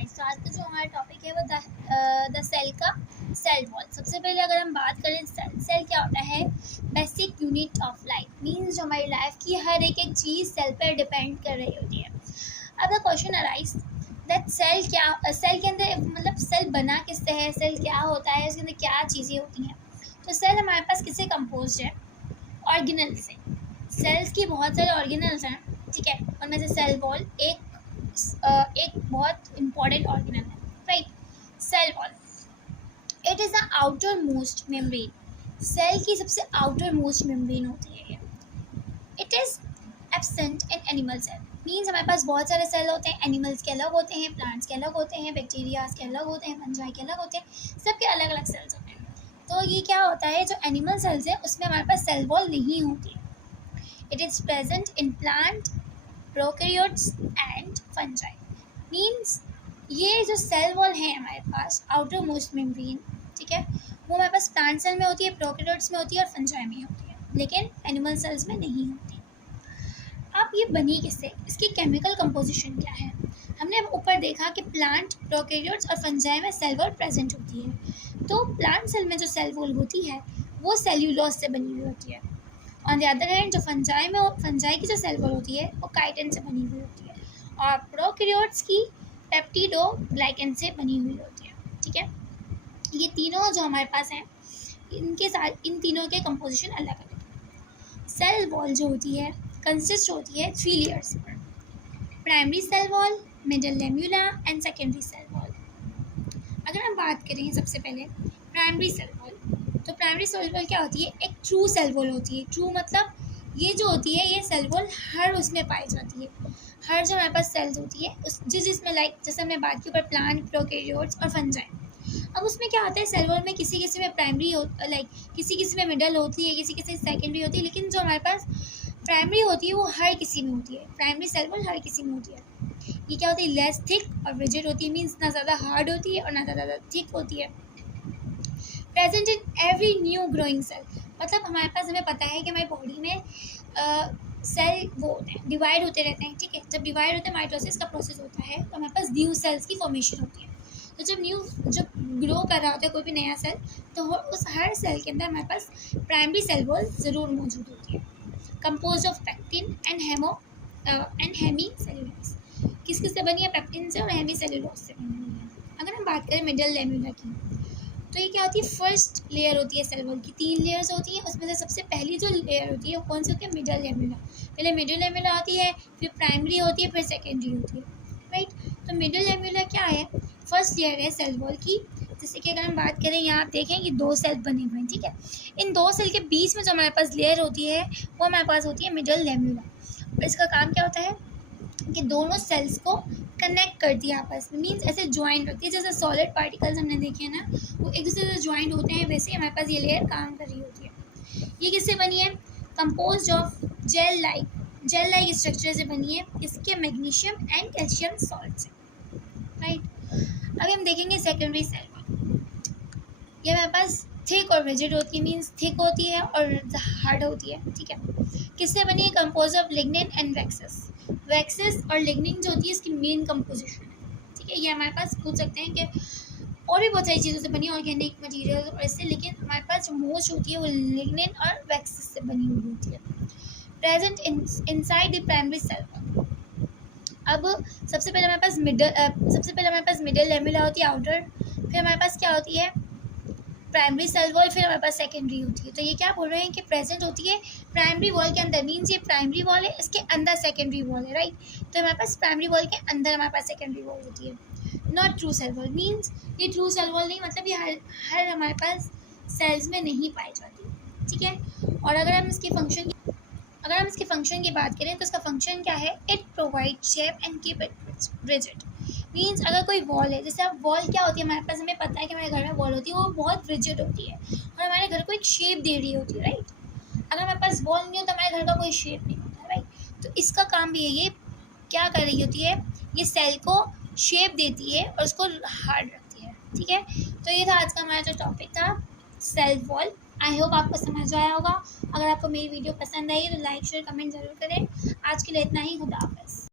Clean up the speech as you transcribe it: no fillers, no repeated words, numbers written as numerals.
Nice. तो आज का जो हमारा टॉपिक है वो द सेल वॉल। सबसे पहले अगर हम बात करें सेल क्या होता है, basic unit of life. Means जो हमारी लाइफ की हर एक चीज़ सेल पर डिपेंड कर रही होती है। अब the question arise that cell के अंदर मतलब सेल बना किससे है, सेल क्या होता है, उसके अंदर क्या चीज़ें होती हैं। तो सेल हमारे पास किससे कंपोज है, ऑर्गेनल से। सेल्स की बहुत सारे ऑर्गेनल्स हैं, ठीक है। उनमें से सेल वॉल एक बहुत इंपॉर्टेंट ऑर्गेनल है, right. Cell wall it is the outer most membrane. Cell की सबसे आउटर मोस्ट मेम्ब्रेन होती है ये। It is absent in animal cell. Means हमारे पास बहुत सारे सेल होते हैं, एनिमल्स के अलग होते हैं, प्लांट्स के अलग होते हैं, बैक्टीरियाज के अलग होते हैं, फंजाई के अलग होते हैं, सबके अलग अलग सेल्स होते हैं। तो ये क्या होता है, जो एनिमल सेल्स है उसमें हमारे पास सेल वॉल नहीं होती। It is present in plant, prokaryotes and fungi. Means ये जो सेल वॉल है हमारे पास, आउटर मोस्ट मेम्ब्रेन, ठीक है, वो हमारे पास प्लांट सेल में होती है, प्रोकैरियोट्स में होती है और फंजाई में होती है, लेकिन एनिमल सेल्स में नहीं होती। अब ये बनी किससे, इसकी केमिकल कंपोजिशन क्या है। हमने ऊपर देखा कि प्लांट, प्रोकैरियोट्स और फंजाई में सेल वॉल प्रेजेंट होती है। तो प्लांट सेल में जो सेल वॉल होती है वो सेल्यूलोज से बनी हुई होती है। ऑन द अदर हैंड जो फंजाई की जो सेल वॉल होती है वो काइटिन से बनी हुई होती है, और प्रोकैरियोट्स की पेप्टिडोग्लाइकन से बनी हुई होती है, ठीक है। ये तीनों जो हमारे पास हैं, इनके साथ इन तीनों के कंपोजिशन अलग अलग है। सेल वॉल जो होती है कंसिस्ट होती है 3 लेयर्स पर, primary cell wall, middle lamella and secondary cell wall. अगर हम बात करें सबसे पहले प्राइमरी सेल वॉल, तो प्राइमरी सेल वॉल क्या होती है, एक ट्रू सेल वॉल होती है। ट्रू मतलब ये जो होती है, ये सेल वॉल हर उसमें पाई जाती है, हर जो हमारे पास सेल्स होती है उस जिसमें लाइक जैसे हमने बात की ऊपर प्लांट, प्रोकैरियोट्स और फंजाई। अब उसमें क्या होता है, सेल वॉल में किसी किसी में प्राइमरी लाइक किसी में मिडल होती है, किसी सेकेंडरी होती है, लेकिन जो हमारे पास प्राइमरी होती है वो हर किसी में होती है। प्राइमरी सेल वॉल हर किसी में होती है। ये क्या होती है, लेस थिक और रिजिड होती है। मीन्स ना ज़्यादा हार्ड होती है और ना ज़्यादा थिक होती है। Present in every new growing cell, मतलब हमारे पास हमें पता है कि हमारी बॉडी में सेल वो होते हैं, डिवाइड होते रहते हैं, ठीक है। जब डिवाइड होते हैं, माइटोसिस का प्रोसेस होता है, तो हमारे पास न्यू सेल्स की फॉर्मेशन होती है। तो जब ग्रो कर रहा होता है कोई भी नया सेल, तो उस हर सेल के अंदर हमारे पास प्राइमरी सेल वॉल ज़रूर मौजूद होती है, compose of pectin and hemicellulose. किस से बनी है, पेक्टिन से और हेमी सेल्यूलोज से बनी हुई है। अगर हम बात करें मिडल लेम्युला की, तो ये क्या होती है, फर्स्ट लेयर होती है सेल वॉल की। 3 लेयर्स होती हैं, उसमें से सबसे पहली जो लेयर होती है वो कौन सी होती है, मिडल लेम्युला। पहले मिडल लेम्युला होती है, फिर प्राइमरी होती है, फिर सेकेंडरी होती है, राइट। तो मिडल लेम्युला क्या है, फर्स्ट लेयर है सेल वॉल की। जैसे कि अगर हम बात करें, यहाँ आप देखें कि 2 सेल बने हुए हैं, ठीक है। इन 2 सेल के बीच में जो हमारे पास लेयर होती है वो हमारे पास होती है मिडल लेम्युला। और इसका काम क्या होता है कि दोनों सेल्स को कनेक्ट करती है आपस में। मीन्स ऐसे ज्वाइंट होती है, जैसे सॉलिड पार्टिकल्स हमने देखे हैं ना, वो एक दूसरे से ज्वाइंट होते हैं, वैसे ही हमारे पास ये लेयर काम कर रही होती है। ये किससे बनी है, compose of gel like structure से बनी है, इसके मैग्नीशियम एंड कैल्शियम सॉल्ट से, राइट। अभी हम देखेंगे सेकेंडरी सेल वॉल। ये हमारे पास थिक और रिजिड होती है, मीन्स थिक होती है और हार्ड होती है, ठीक है। किससे बनी है, compose of lignin and waxes और लिग्निन जो होती है इसकी मेन कंपोजिशन है, ठीक है। ये हमारे पास पूछ सकते हैं कि और भी बहुत सारी चीज़ों से बनी है, ऑर्गेनिक मटेरियल और इससे, लेकिन हमारे पास जो मोस्ट होती है वो लिग्निन और वैक्सेस से बनी हुई होती है। Present inside the primary cell wall. अब सबसे पहले हमारे पास मिडल लेम्युला होती है, आउटर, फिर हमारे पास क्या होती है, प्राइमरी सेल वॉल, फिर हमारे पास सेकेंडरी होती है। तो ये क्या बोल रहे हैं कि प्रेजेंट होती है प्राइमरी वॉल के अंदर। मीन्स ये प्राइमरी वॉल है, इसके अंदर सेकेंडरी वॉल है, राइट। तो हमारे पास प्राइमरी वॉल के अंदर हमारे पास सेकेंडरी वॉल होती है। Not true cell wall, means ये ट्रू सेल वॉल नहीं, मतलब ये हर हमारे पास सेल्स में नहीं पाई जाती, ठीक है। और अगर हम इसके फंक्शन की बात करें, तो इसका फंक्शन क्या है, it provide shape and keep it rigid. Means अगर कोई वॉल है, जैसे अब वॉल क्या होती है हमारे पास, हमें पता है कि हमारे घर में वॉल होती है, वो बहुत रिजिड होती है और हमारे घर को एक शेप दे रही होती है, राइट। अगर हमारे पास वॉल नहीं हो तो हमारे घर का कोई शेप नहीं होता, राइट। तो इसका काम भी है, ये क्या कर रही होती है, ये सेल को शेप देती है और उसको हार्ड रखती है, ठीक है। तो ये था आज का हमारा जो टॉपिक था, सेल वॉल। आई होप आपको समझ आया होगा। अगर आपको मेरी वीडियो पसंद आई तो लाइक शेयर कमेंट ज़रूर करें। आज के लिए इतना ही, खुदा हाफिज़।